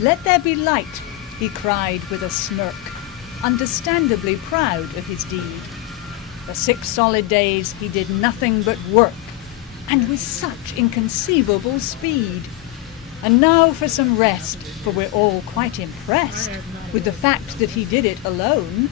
"Let there be light," he cried with a smirk, understandably proud of his deed. For 6 solid days he did nothing but work, and with such inconceivable speed. And now for some rest, for we're all quite impressed with the fact that he did it alone.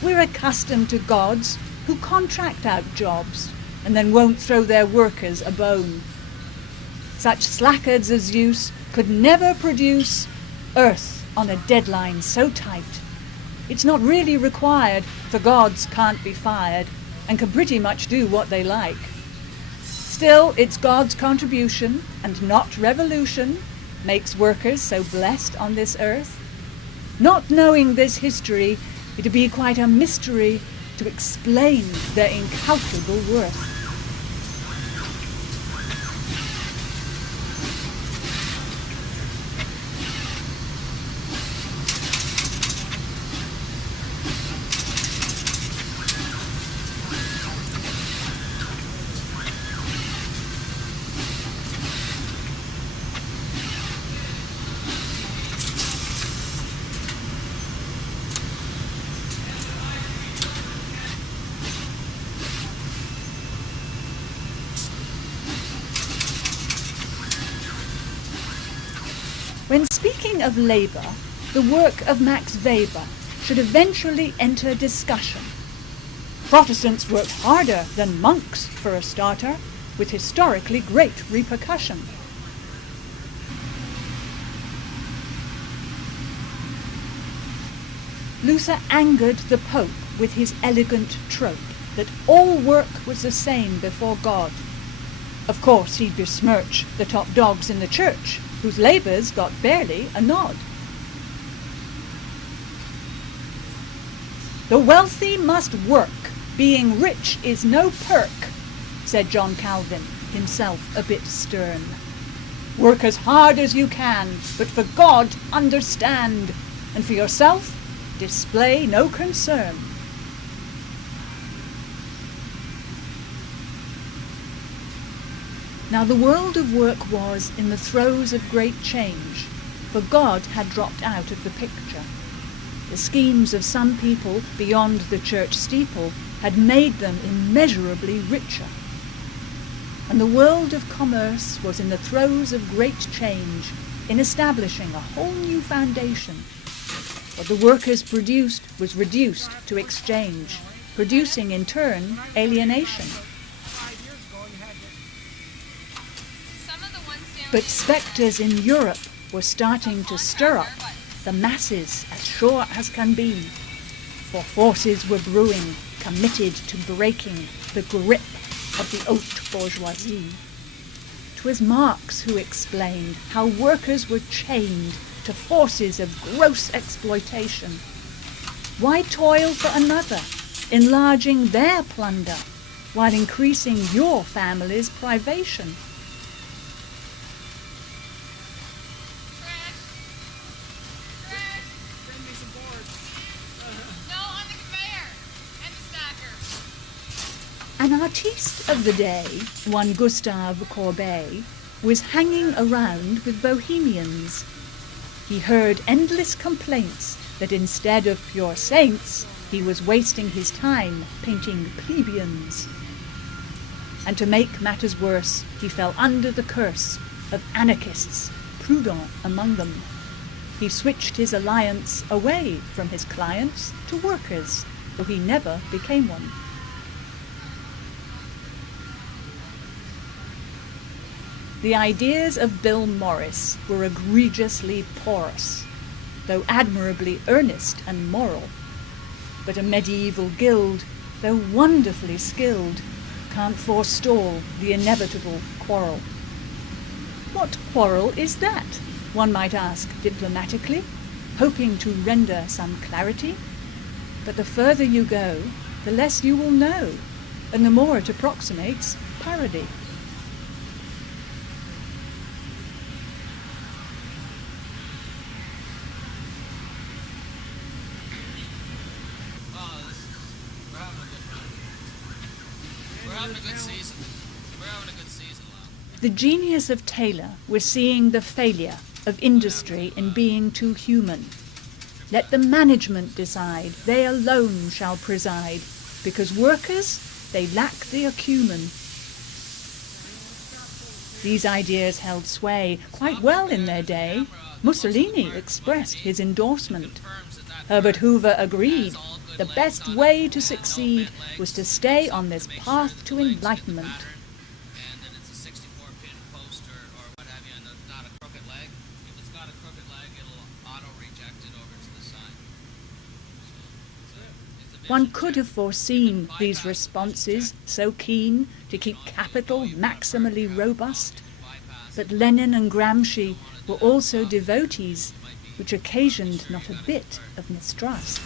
We're accustomed to gods who contract out jobs and then won't throw their workers a bone. Such slackguards as Zeus could never produce Earth on a deadline so tight. It's not really required, for gods can't be fired and can pretty much do what they like. Still, it's God's contribution, and not revolution, makes workers so blessed on this earth. Not knowing this history, it'd be quite a mystery to explain their incalculable worth. When speaking of labour, the work of Max Weber should eventually enter discussion. Protestants work harder than monks, for a starter, with historically great repercussion. Luther angered the Pope with his elegant trope that all work was the same before God. Of course, he'd besmirch the top dogs in the church, whose labours got barely a nod. "The wealthy must work. Being rich is no perk," said John Calvin, himself a bit stern. "Work as hard as you can, but for God understand, and for yourself display no concern." Now the world of work was in the throes of great change, for God had dropped out of the picture. The schemes of some people beyond the church steeple had made them immeasurably richer. And the world of commerce was in the throes of great change, in establishing a whole new foundation. What the workers produced was reduced to exchange, producing in turn alienation. But spectres in Europe were starting to stir up the masses as sure as can be, for forces were brewing, committed to breaking the grip of the haute bourgeoisie. 'Twas Marx who explained how workers were chained to forces of gross exploitation. Why toil for another, enlarging their plunder, while increasing your family's privation? An artiste of the day, one Gustave Courbet, was hanging around with bohemians. He heard endless complaints that instead of pure saints, he was wasting his time painting plebeians. And to make matters worse, he fell under the curse of anarchists, Proudhon among them. He switched his alliance away from his clients to workers, though he never became one. The ideas of Bill Morris were egregiously porous, though admirably earnest and moral. But a medieval guild, though wonderfully skilled, can't forestall the inevitable quarrel. What quarrel is that? One might ask diplomatically, hoping to render some clarity. But the further you go, the less you will know, and the more it approximates parody. The genius of Taylor was seeing the failure of industry in being too human. Let the management decide, they alone shall preside, because workers, they lack the acumen. These ideas held sway quite well in their day. Mussolini expressed his endorsement. Herbert Hoover agreed. The best way to succeed was to stay on this path to enlightenment. And then it's a 64-pin post or what have you, and not a crooked leg. If it's got a crooked leg, it'll auto-reject it over to the side. So it's a One could have foreseen these responses, so keen to keep capital maximally robust. But Lenin and Gramsci were also devotees, which occasioned not a bit of mistrust.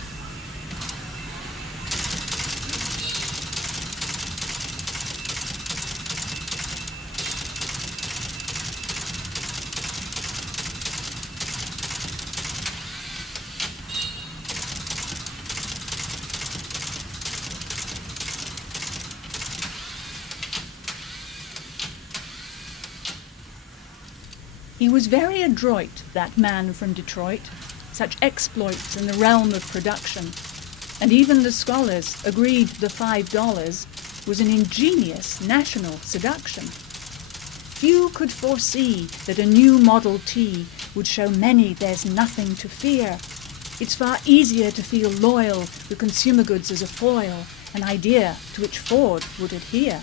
He was very adroit, that man from Detroit, such exploits in the realm of production, and even the scholars agreed the $5 was an ingenious national seduction. Few could foresee that a new Model T would show many there's nothing to fear. It's far easier to feel loyal to consumer goods as a foil, an idea to which Ford would adhere.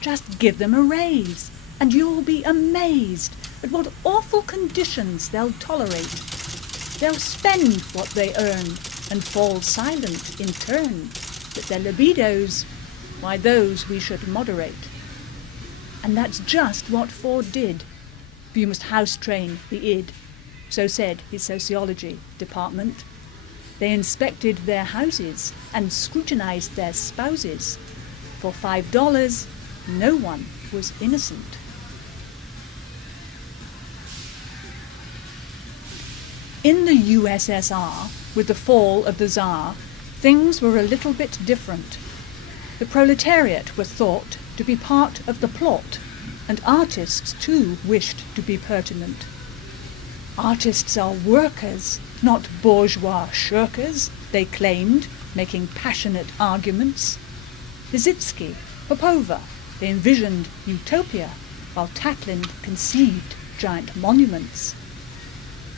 Just give them a raise, and you'll be amazed at what awful conditions they'll tolerate. They'll spend what they earn and fall silent in turn, but their libidos, why those we should moderate. And that's just what Ford did. You must house-train the id, so said his sociology department. They inspected their houses and scrutinized their spouses. For $5, no one was innocent. In the USSR, with the fall of the Tsar, things were a little bit different. The proletariat were thought to be part of the plot, and artists too wished to be pertinent. Artists are workers, not bourgeois shirkers, they claimed, making passionate arguments. Liszewski, Popova, they envisioned utopia, while Tatlin conceived giant monuments.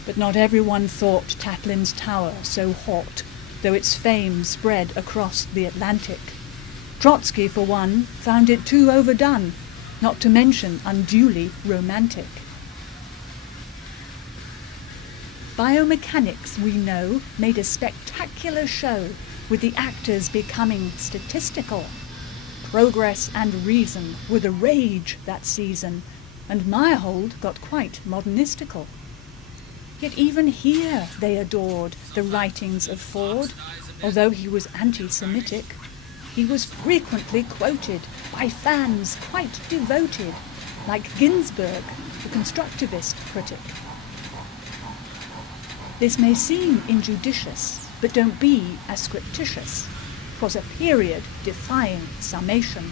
But not everyone thought Tatlin's tower so hot, though its fame spread across the Atlantic. Trotsky, for one, found it too overdone, not to mention unduly romantic. Biomechanics, we know, made a spectacular show, with the actors becoming statistical. Progress and reason were the rage that season, and Meyerhold got quite modernistical. Yet even here they adored the writings of Ford. Although he was anti-Semitic, he was frequently quoted by fans quite devoted, like Ginsberg, the constructivist critic. This may seem injudicious, but don't be ascriptitious. 'Twas a period-defying summation.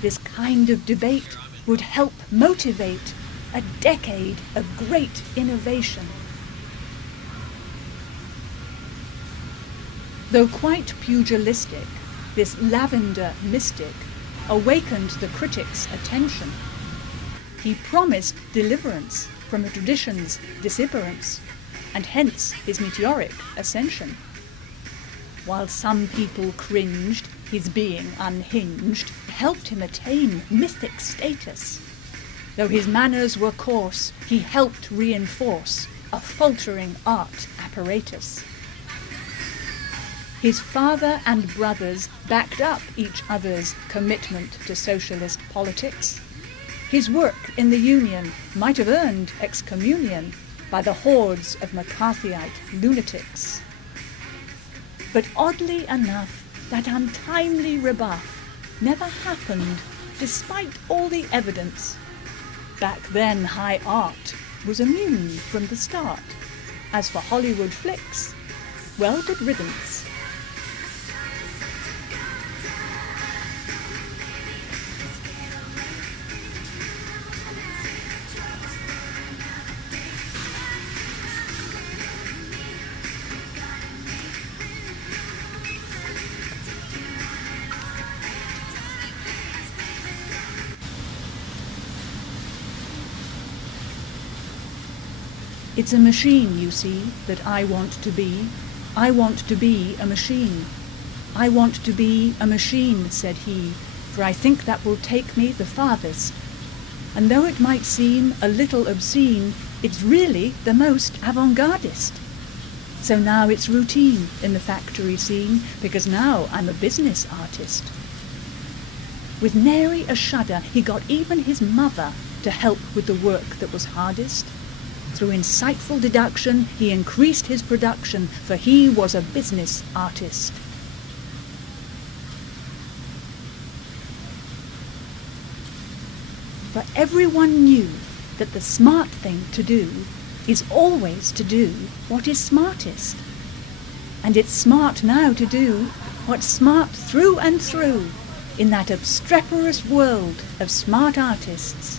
This kind of debate would help motivate a decade of great innovation. Though quite pugilistic, this lavender mystic awakened the critic's attention. He promised deliverance from a tradition's disappearance, and hence his meteoric ascension. While some people cringed, his being unhinged helped him attain mythic status. Though his manners were coarse, he helped reinforce a faltering art apparatus. His father and brothers backed up each other's commitment to socialist politics. His work in the Union might have earned excommunion by the hordes of McCarthyite lunatics. But oddly enough, that untimely rebuff never happened, despite all the evidence. Back then, high art was immune from the start. As for Hollywood flicks, well, good riddance. It's a machine, you see, that I want to be. I want to be a machine. I want to be a machine, said he, for I think that will take me the farthest. And though it might seem a little obscene, it's really the most avant-gardist. So now it's routine in the factory scene, because now I'm a business artist. With nary a shudder, he got even his mother to help with the work that was hardest. Through insightful deduction, he increased his production, for he was a business artist. For everyone knew that the smart thing to do is always to do what is smartest. And it's smart now to do what's smart through and through in that obstreperous world of smart artists.